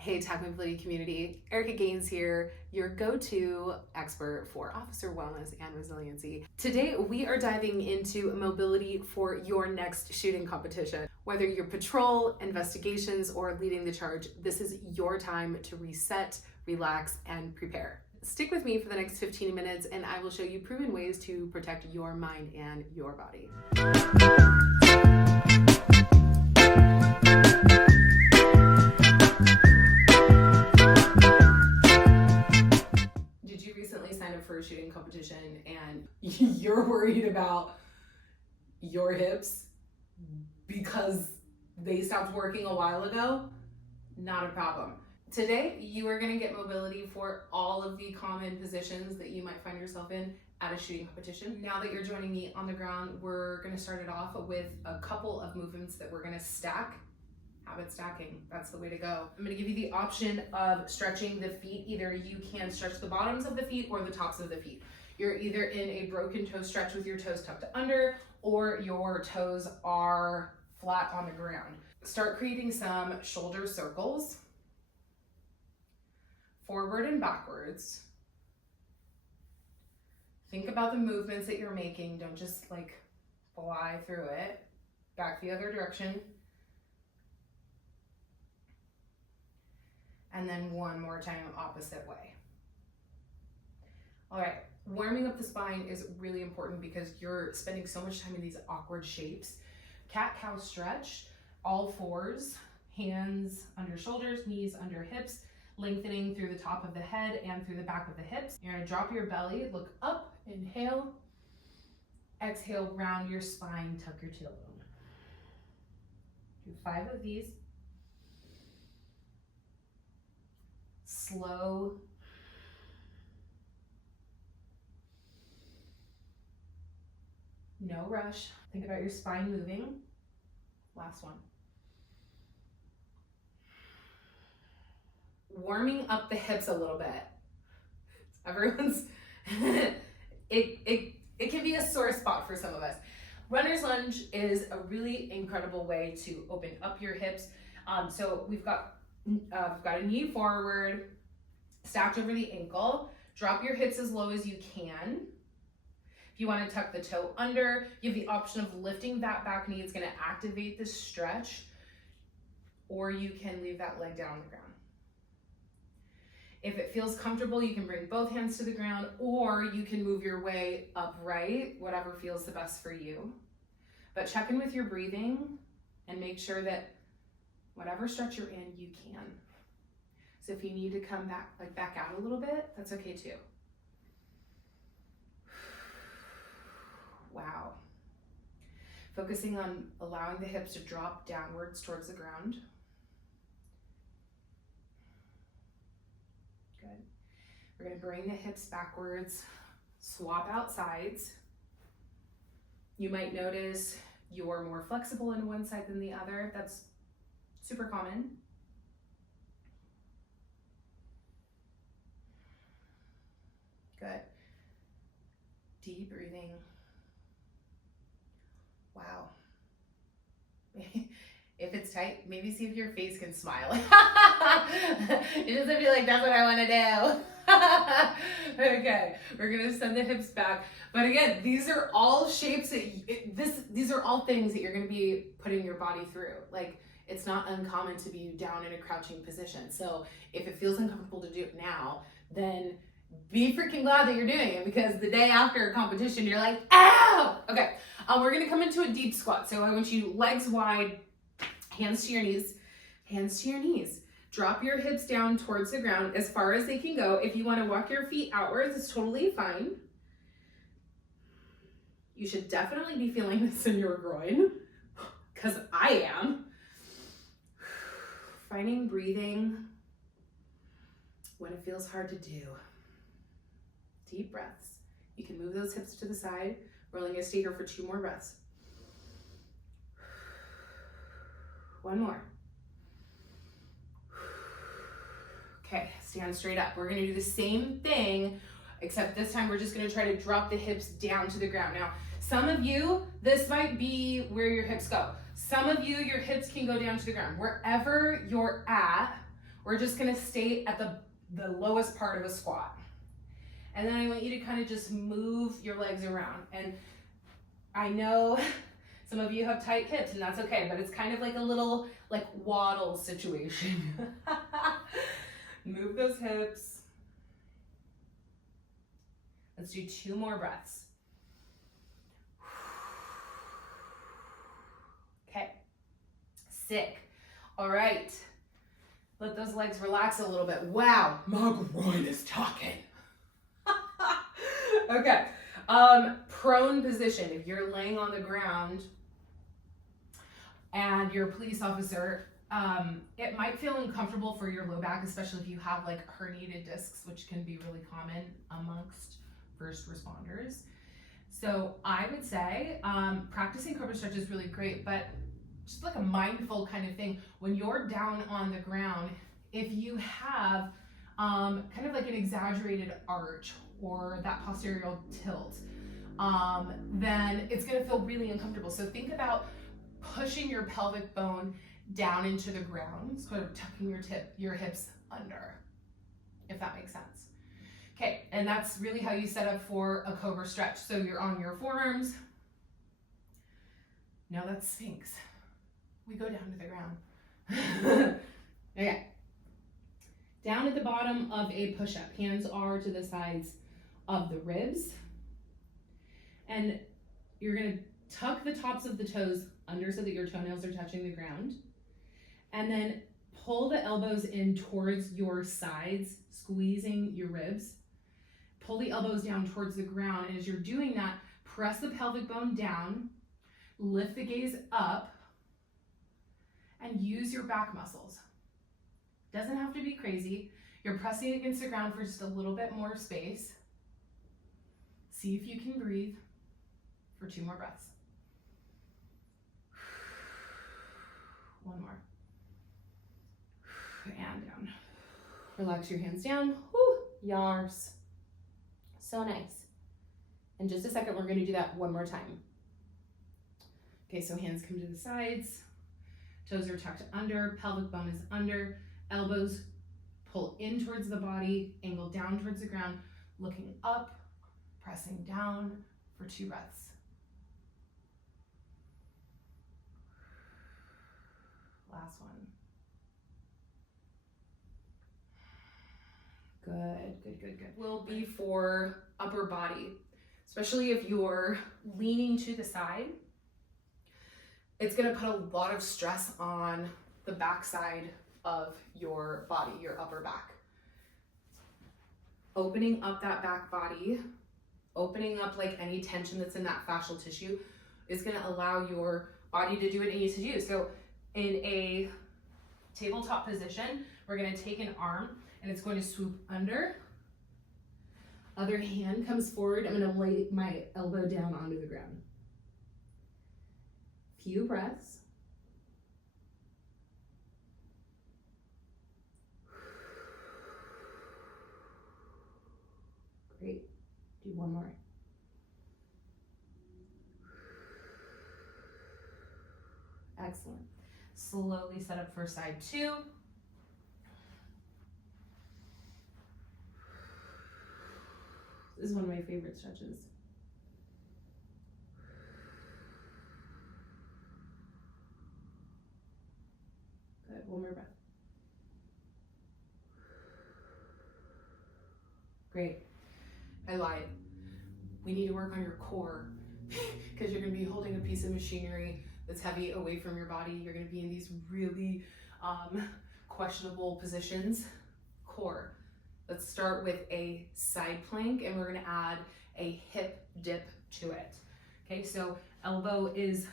Hey, Tech Mobility community, Erica Gaines here, your go-to expert for officer wellness and resiliency. Today, we are diving into mobility for your next shooting competition. Whether you're patrol, investigations, or leading the charge, this is your time to reset, relax, and prepare. Stick with me for the next 15 minutes and I will show you proven ways to protect your mind and your body. Did you recently sign up for a shooting competition and you're worried about your hips because they stopped working a while ago? Not a problem. Today, you are going to get mobility for all of the common positions that you might find yourself in at a shooting competition. Now that you're joining me on the ground, we're going to start it off with a couple of movements that we're going to stack. Habit stacking, that's the way to go. I'm going to give you the option of stretching the feet. Either you can stretch the bottoms of the feet or the tops of the feet. You're either in a broken toe stretch with your toes tucked under or your toes are flat on the ground. Start creating some shoulder circles. Forward and backwards. Think about the movements that you're making. Don't just fly through it. Back the other direction. And then one more time, opposite way. All right, warming up the spine is really important because you're spending so much time in these awkward shapes. Cat-cow stretch, all fours, hands under shoulders, knees under hips, lengthening through the top of the head and through the back of the hips. You're gonna drop your belly, look up, inhale, exhale, round your spine, tuck your tailbone. Do 5 of these. Slow. No rush. Think about your spine moving. Last one. Warming up the hips a little bit. Everyone's, it can be a sore spot for some of us. Runner's lunge is a really incredible way to open up your hips. So we've got a knee forward, stacked over the ankle. Drop your hips as low as you can. If you want to tuck the toe under, you have the option of lifting that back knee. It's going to activate the stretch, or you can leave that leg down on the ground. If it feels comfortable, you can bring both hands to the ground, or you can move your way upright, whatever feels the best for you. But check in with your breathing and make sure that whatever stretch you're in, you can. So if you need to come back out a little bit, that's okay too. Wow. Focusing on allowing the hips to drop downwards towards the ground. Good. We're going to bring the hips backwards, swap out sides. You might notice you're more flexible in one side than the other. That's super common. Good. Deep breathing. Wow. If it's tight, maybe see if your face can smile. It doesn't feel like that's what I want to do. Okay, we're gonna send the hips back. But again, these are all shapes that these are all things that you're gonna be putting your body through. It's not uncommon to be down in a crouching position. So if it feels uncomfortable to do it now, then be freaking glad that you're doing it, because the day after a competition, you're like, ow! Okay, we're gonna come into a deep squat. So I want you legs wide, hands to your knees, hands to your knees. Drop your hips down towards the ground as far as they can go. If you wanna walk your feet outwards, it's totally fine. You should definitely be feeling this in your groin, because I am. Finding breathing when it feels hard to do. Deep breaths. You can move those hips to the side. We're only gonna stay here for 2 more breaths. One more. Okay, stand straight up. We're gonna do the same thing, except this time we're just gonna try to drop the hips down to the ground. Now, some of you, this might be where your hips go. Some of you, your hips can go down to the ground. Wherever you're at, We're just gonna stay at the lowest part of a squat. And then I want you to kind of just move your legs around. And I know some of you have tight hips and that's okay, but it's kind of like a little like waddle situation. Move those hips. Let's do 2 more breaths. Okay, sick. All right, let those legs relax a little bit. Wow, my groin is talking. Okay, prone position. If you're laying on the ground and you're a police officer, it might feel uncomfortable for your low back, especially if you have like herniated discs, which can be really common amongst first responders. So I would say practicing cobra stretch is really great, but just like a mindful kind of thing, when you're down on the ground, if you have kind of like an exaggerated arch or that posterior tilt, then it's gonna feel really uncomfortable. So think about pushing your pelvic bone down into the ground, sort of tucking your hips under, if that makes sense. Okay, and that's really how you set up for a cobra stretch. So you're on your forearms. Now that's Sphinx. We go down to the ground. Okay. Down at the bottom of a push-up, hands are to the sides of the ribs. And you're gonna tuck the tops of the toes under so that your toenails are touching the ground. And then pull the elbows in towards your sides, squeezing your ribs. Pull the elbows down towards the ground. And as you're doing that, press the pelvic bone down, lift the gaze up, and use your back muscles. Doesn't have to be crazy. You're pressing against the ground for just a little bit more space. See if you can breathe for 2 more breaths. 1 more. And down. Relax your hands down. Whew, yars. So nice. In just a second, we're gonna do that 1 more time. Okay, so hands come to the sides. Toes are tucked under, pelvic bone is under, elbows pull in towards the body, angle down towards the ground, looking up, pressing down for 2 breaths. Last one. Good. Will be for upper body, especially if you're leaning to the side. It's gonna put a lot of stress on the backside of your body, your upper back. Opening up that back body, opening up like any tension that's in that fascial tissue is gonna allow your body to do what it needs to do. So in a tabletop position, we're gonna take an arm and it's going to swoop under. Other hand comes forward. I'm gonna lay my elbow down onto the ground. Few breaths. Great. Do 1 more. Excellent. Slowly set up for side 2. This is one of my favorite stretches. Good, 1 more breath. Great. I lied. We need to work on your core because you're gonna be holding a piece of machinery that's heavy away from your body. You're gonna be in these really questionable positions. Core. Let's start with a side plank and we're gonna add a hip dip to it. Okay, so elbows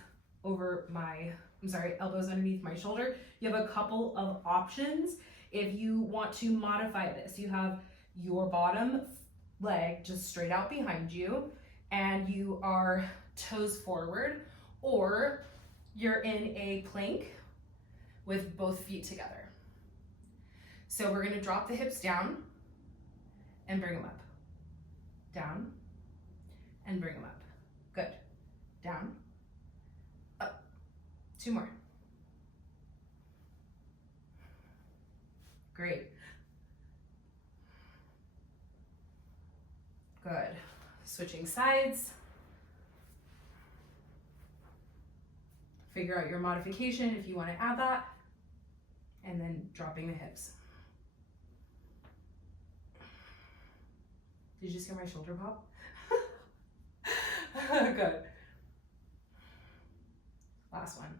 underneath my shoulder. You have a couple of options if you want to modify this. You have your bottom leg just straight out behind you and you are toes forward, or you're in a plank with both feet together. So we're gonna drop the hips down and bring them up. Down and bring them up. Good. Down, up. 2 more. Great. Good. Switching sides. Figure out your modification if you want to add that. And then dropping the hips. Did you just hear my shoulder pop? Good. Last one.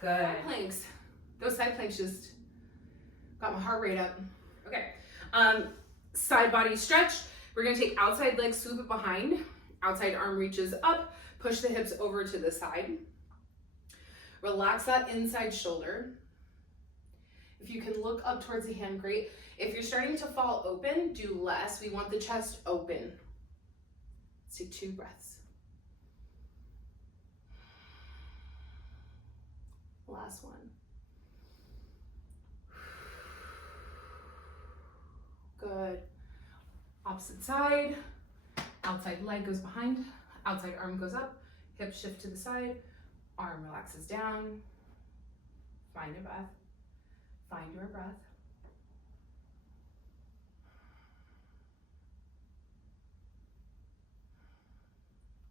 Good. Side planks. Those side planks just got my heart rate up. Okay. Side body stretch. We're gonna take outside leg, swoop it behind. Outside arm reaches up. Push the hips over to the side. Relax that inside shoulder. If you can look up towards the hand, great. If you're starting to fall open, do less. We want the chest open. Let's take 2 breaths. Last one. Good. Opposite side. Outside leg goes behind. Outside arm goes up. Hip shift to the side. Arm relaxes down. Find a breath. Find your breath.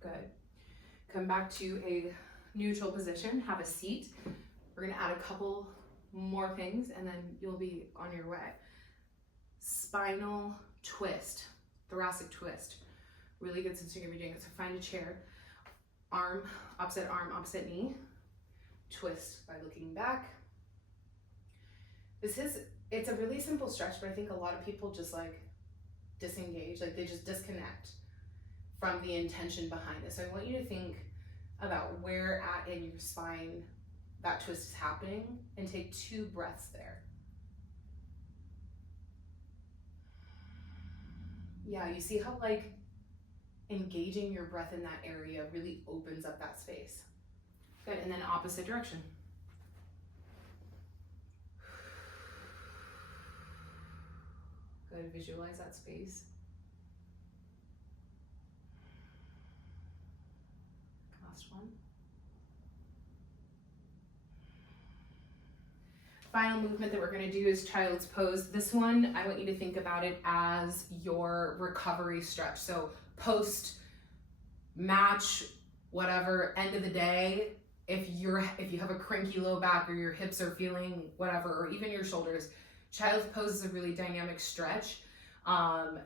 Good. Come back to a neutral position. Have a seat. We're gonna add a couple more things and then you'll be on your way. Spinal twist, thoracic twist. Really good since you're gonna be doing it. So find a chair. Arm, opposite knee. Twist by looking back. It's a really simple stretch, but I think a lot of people just like disengage, like they just disconnect from the intention behind it. So I want you to think about where at in your spine that twist is happening and take 2 breaths there. Yeah, you see how like engaging your breath in that area really opens up that space. Good, and then opposite direction. Good, visualize that space. Last one. Final movement that we're gonna do is child's pose. This one, I want you to think about it as your recovery stretch. So post match, whatever, end of the day, if you have a cranky low back or your hips are feeling whatever, or even your shoulders, child's pose is a really dynamic stretch.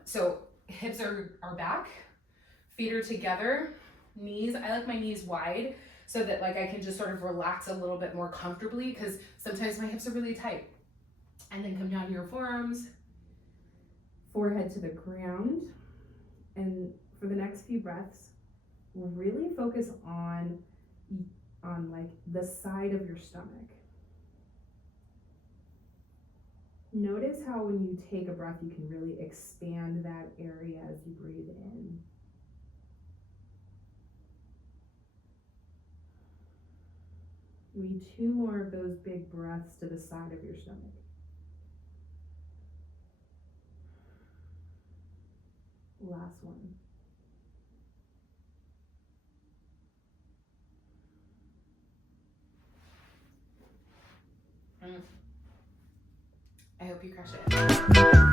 So hips are back, feet are together, knees, I like my knees wide so that like I can just sort of relax a little bit more comfortably because sometimes my hips are really tight. And then come down to your forearms, forehead to the ground. And for the next few breaths, really focus on like the side of your stomach. Notice how when you take a breath, you can really expand that area as you breathe in. You need 2 more of those big breaths to the side of your stomach. Last one. I hope you crush it.